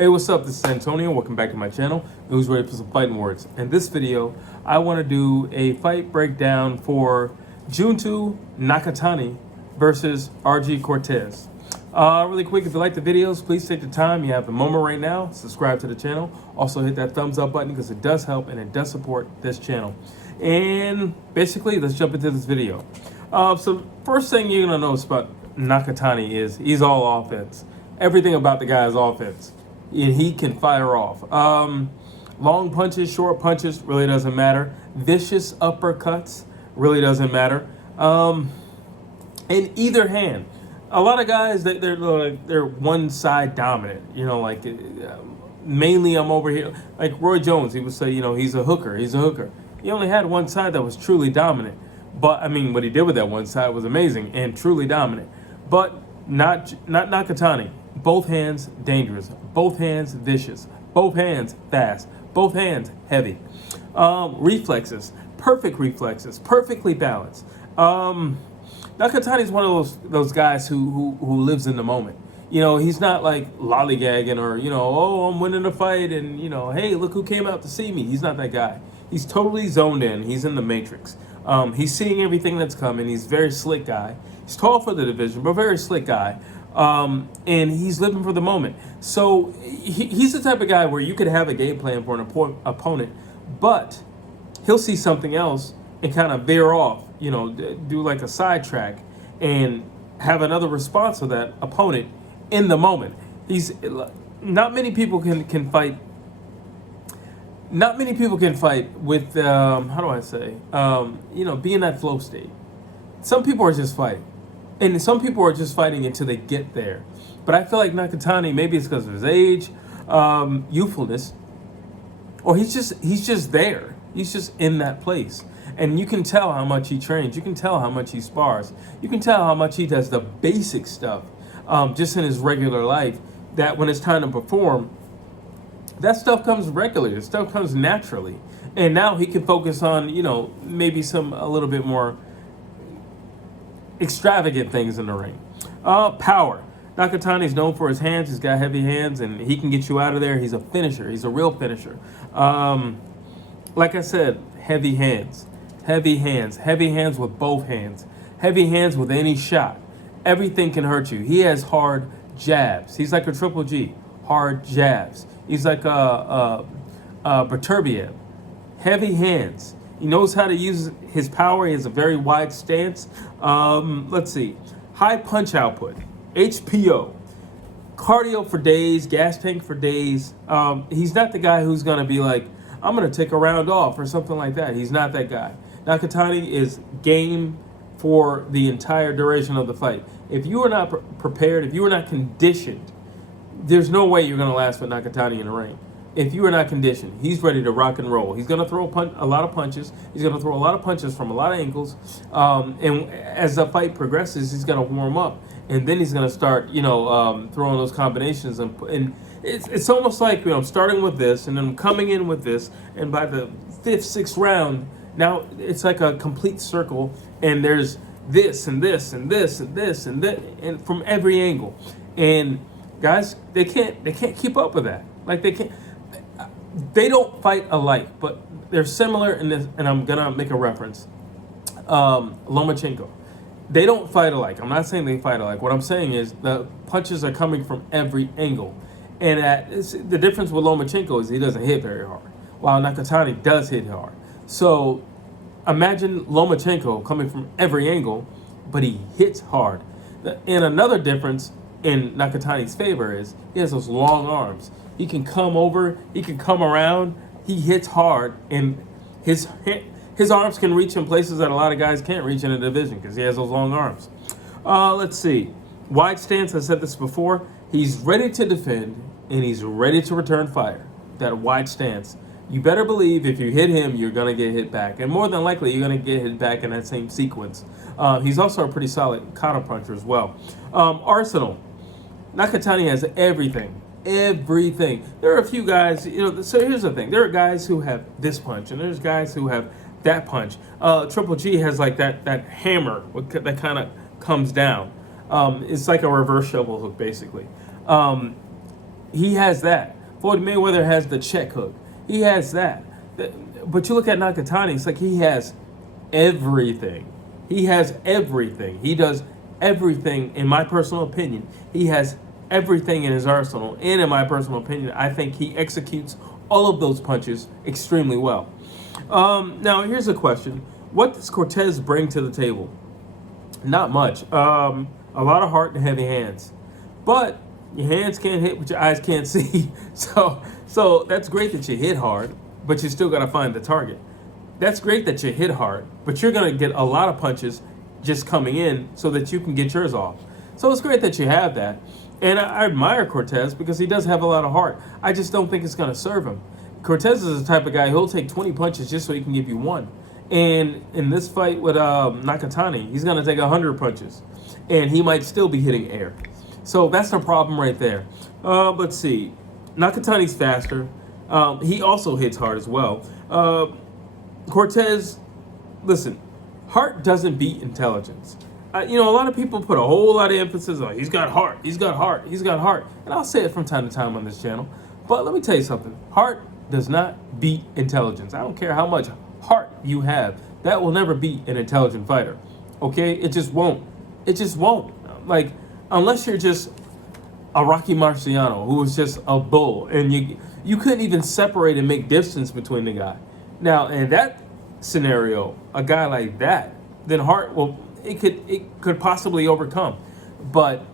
Hey, what's up? This is Antonio. Welcome back to my channel. Who's ready for some fighting words? In this video, I want to do a fight breakdown for Junto Nakatani versus Argi Cortes. Really quick, if you like the videos, please take the time. You have the moment right now. Subscribe to the channel. Also hit that thumbs up button because it does help and it does support this channel. And basically, let's jump into this video. So first thing you're going to notice about Nakatani is he's all offense. Everything about the guy is offense. And he can fire off. Long punches, short punches, really doesn't matter. Vicious uppercuts, really doesn't matter. In either hand. A lot of guys, they're one side dominant. You know, like mainly I'm over here. Like Roy Jones, he would say, you know, he's a hooker. He's a hooker. He only had one side that was truly dominant. But I mean, what he did with that one side was amazing and truly dominant. But not Nakatani. Both hands dangerous. Both hands vicious. Both hands fast. Both hands heavy. Reflexes, perfectly balanced. Nakatani's one of those guys who lives in the moment. You know, he's not like lollygagging or, you know, oh, I'm winning a fight and, you know, hey, look who came out to see me. He's not that guy. He's totally zoned in. He's in the matrix. He's seeing everything that's coming. He's a very slick guy. He's tall for the division, but very slick guy. And he's living for the moment. So he's the type of guy where you could have a game plan for an opponent, but he'll see something else and kind of veer off, you know, do like a sidetrack and have another response to that opponent in the moment. Not many people can fight. Not many people can fight with, how do I say, you know, be in that flow state. Some people are just fighting. And some people are just fighting until they get there. But I feel like Nakatani, maybe it's because of his age, youthfulness, or he's just there. He's just in that place. And you can tell how much he trains. You can tell how much he spars. You can tell how much he does the basic stuff just in his regular life, that when it's time to perform, that stuff comes regularly. The stuff comes naturally. And now he can focus on, you know, maybe a little bit more extravagant things in the ring. Power. Nakatani's known for his hands. He's got heavy hands, and he can get you out of there. He's a finisher. He's a real finisher. Like I said, heavy hands. Heavy hands. Heavy hands with both hands. Heavy hands with any shot. Everything can hurt you. He has hard jabs. He's like a Triple G. Hard jabs. He's like a Berturbiev. Heavy hands. He knows how to use his power. He has a very wide stance. Let's see. High punch output. HPO. Cardio for days. Gas tank for days. He's not the guy who's going to be like, I'm going to take a round off or something like that. He's not that guy. Nakatani is game for the entire duration of the fight. If you are not prepared, if you are not conditioned, there's no way you're going to last with Nakatani in the ring. If you are not conditioned, he's ready to rock and roll. He's going to throw a lot of punches. He's going to throw a lot of punches from a lot of angles. And as the fight progresses, he's going to warm up. And then he's going to start, you know, throwing those combinations. And it's almost like, you know, I'm starting with this, and then I'm coming in with this. And by the 5th, 6th round, now it's like a complete circle. And there's this and this and this and this and that, and from every angle. And guys, they can't keep up with that. Like they don't fight alike, but they're similar in this, and I'm gonna make a reference. Lomachenko. They don't fight alike. I'm not saying they fight alike. What I'm saying is the punches are coming from every angle. And the difference with Lomachenko is he doesn't hit very hard, while Nakatani does hit hard. So imagine Lomachenko coming from every angle, but he hits hard. And another difference in Nakatani's favor is he has those long arms. He can come over, he can come around, he hits hard, and his arms can reach in places that a lot of guys can't reach in a division because he has those long arms. Let's see. Wide stance, I said this before. He's ready to defend, and he's ready to return fire. That wide stance. You better believe if you hit him, you're going to get hit back. And more than likely, you're going to get hit back in that same sequence. He's also a pretty solid counter puncher as well. Arsenal. Nakatani has everything. Everything. There are a few guys, you know, so here's the thing. There are guys who have this punch, and there's guys who have that punch. Triple G has like that hammer that kind of comes down. It's like a reverse shovel hook, basically. He has that. Floyd Mayweather has the check hook. He has that. But you look at Nakatani, it's like he has everything. He has everything. He does everything, in my personal opinion. He has everything in his arsenal. And in my personal opinion, I think he executes all of those punches extremely well. Now, here's a question. What does Cortes bring to the table? Not much. A lot of heart and heavy hands. But your hands can't hit what your eyes can't see. So that's great that you hit hard, but you still got to find the target. That's great that you hit hard, but you're going to get a lot of punches just coming in so that you can get yours off. So it's great that you have that. And I admire Cortes because he does have a lot of heart. I just don't think it's going to serve him. Cortes is the type of guy who'll take 20 punches just so he can give you one. And in this fight with Nakatani, he's going to take 100 punches. And he might still be hitting air. So that's the problem right there. Let's see. Nakatani's faster. He also hits hard as well. Cortes, listen, heart doesn't beat intelligence. A lot of people put a whole lot of emphasis on he's got heart, he's got heart, he's got heart. And I'll say it from time to time on this channel. But let me tell you something. Heart does not beat intelligence. I don't care how much heart you have. That will never beat an intelligent fighter. Okay? It just won't. It just won't. Like, unless you're just a Rocky Marciano who was just a bull and you couldn't even separate and make distance between the guy. Now, in that scenario, a guy like that, then heart it could possibly overcome. But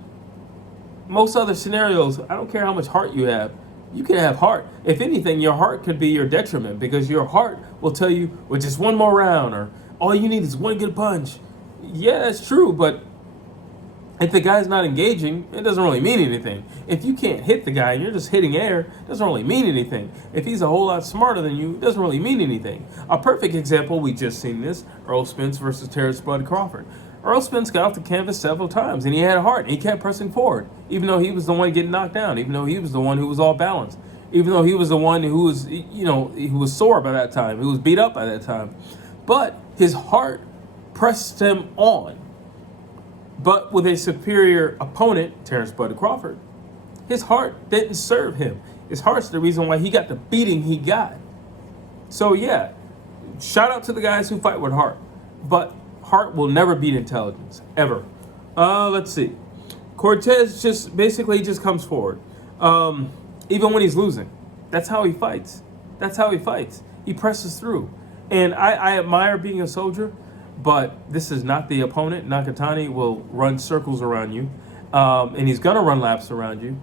most other scenarios, I don't care how much heart you have, you can have heart. If anything, your heart could be your detriment because your heart will tell you, well, just one more round, or all you need is one good punch. Yeah, that's true, but if the guy's not engaging, it doesn't really mean anything. If you can't hit the guy and you're just hitting air, it doesn't really mean anything. If he's a whole lot smarter than you, it doesn't really mean anything. A perfect example, we just seen this, Errol Spence versus Terrence Bud Crawford. Errol Spence got off the canvas several times, and he had heart, and he kept pressing forward, even though he was the one getting knocked down, even though he was the one who was all balanced, even though he was the one who was, who was sore by that time, who was beat up by that time. But his heart pressed him on. But with a superior opponent, Terrence Bud Crawford, his heart didn't serve him. His heart's the reason why he got the beating he got. So yeah, shout out to the guys who fight with heart. But heart will never beat intelligence, ever. Let's see. Cortes just comes forward. Even when he's losing. That's how he fights. That's how he fights. He presses through. And I admire being a soldier, but this is not the opponent. Nakatani will run circles around you, and he's going to run laps around you.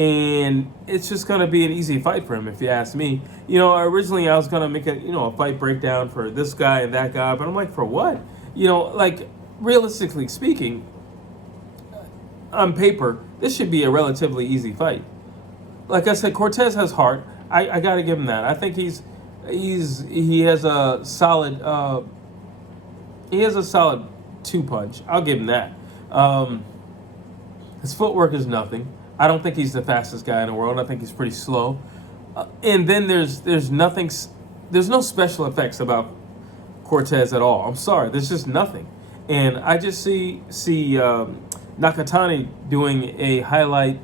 And it's just going to be an easy fight for him, if you ask me. Originally I was going to make a fight breakdown for this guy and that guy, but I'm like, for what? Realistically speaking, on paper, this should be a relatively easy fight. Like I said, Cortes has heart. I got to give him that. I think he has a solid two-punch. I'll give him that. His footwork is nothing. I don't think he's the fastest guy in the world. I think he's pretty slow. And then there's no special effects about Cortes at all. I'm sorry, there's just nothing. And I just see Nakatani doing a highlight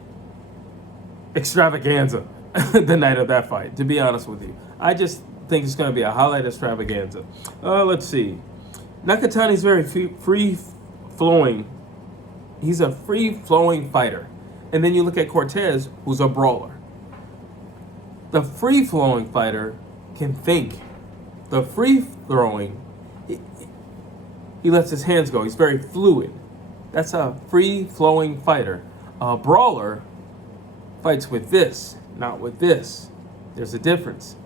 extravaganza the night of that fight, to be honest with you. I just think it's going to be a highlight extravaganza. Let's see. Nakatani's very free-flowing. He's a free-flowing fighter. And then you look at Cortes, who's a brawler. The free-flowing fighter can think. The free-throwing, he lets his hands go. He's very fluid. That's a free-flowing fighter. A brawler fights with this, not with this. There's a difference.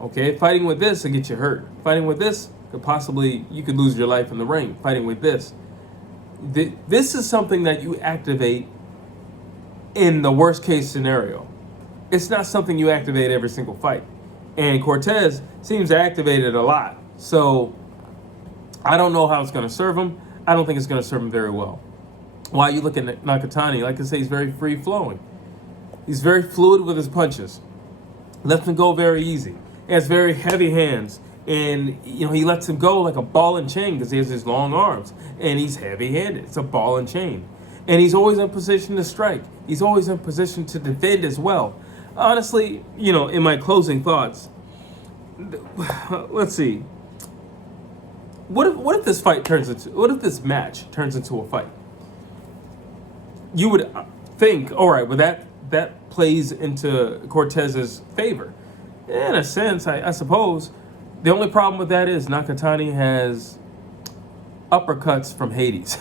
Okay, fighting with this will get you hurt. Fighting with this you could lose your life in the ring. Fighting with this. This is something that you activate in the worst case scenario. It's not something you activate every single fight. And Cortes seems to activate it a lot. So I don't know how it's going to serve him. I don't think it's going to serve him very well. While you look at Nakatani, like I say, he's very free-flowing. He's very fluid with his punches. Lets him go very easy. He has very heavy hands. And, he lets him go like a ball and chain because he has his long arms. And he's heavy-handed. It's a ball and chain. And he's always in position to strike. He's always in position to defend as well. Honestly, in my closing thoughts, let's see. What if this match turns into a fight? You would think, all right, well that plays into Cortez's favor. In a sense, I suppose. The only problem with that is Nakatani has uppercuts from Hades.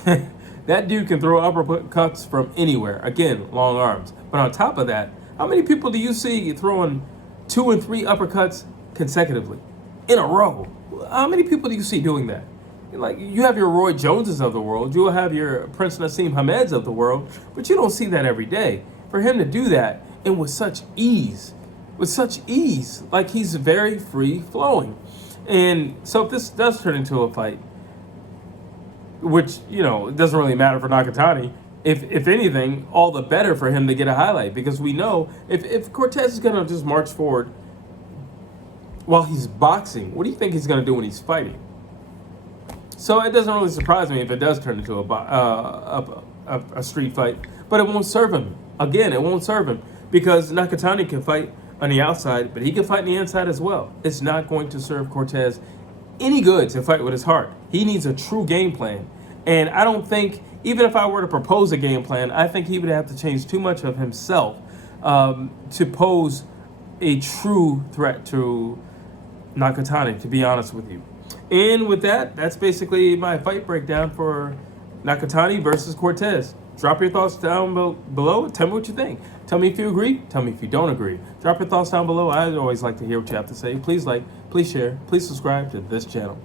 That dude can throw uppercuts from anywhere. Again, long arms. But on top of that, how many people do you see throwing 2 and 3 uppercuts consecutively in a row? How many people do you see doing that? Like, you have your Roy Joneses of the world, you'll have your Prince Nassim Hameds of the world, but you don't see that every day. For him to do that, and with such ease, like he's very free flowing. And so if this does turn into a fight, which, it doesn't really matter for Nakatani, if anything, all the better for him to get a highlight, because we know if Cortes is going to just march forward while he's boxing, what do you think he's going to do when he's fighting? So it doesn't really surprise me if it does turn into a street fight, but it won't serve him. Again, it won't serve him, because Nakatani can fight on the outside, but he can fight on the inside as well. It's not going to serve Cortes any good to fight with his heart. He needs a true game plan. And I don't think, even if I were to propose a game plan, I think he would have to change too much of himself to pose a true threat to Nakatani, to be honest with you. And with that, that's basically my fight breakdown for Nakatani versus Cortes. Drop your thoughts down below. Tell me what you think. Tell me if you agree. Tell me if you don't agree. Drop your thoughts down below. I always like to hear what you have to say. Please like, please share, please subscribe to this channel.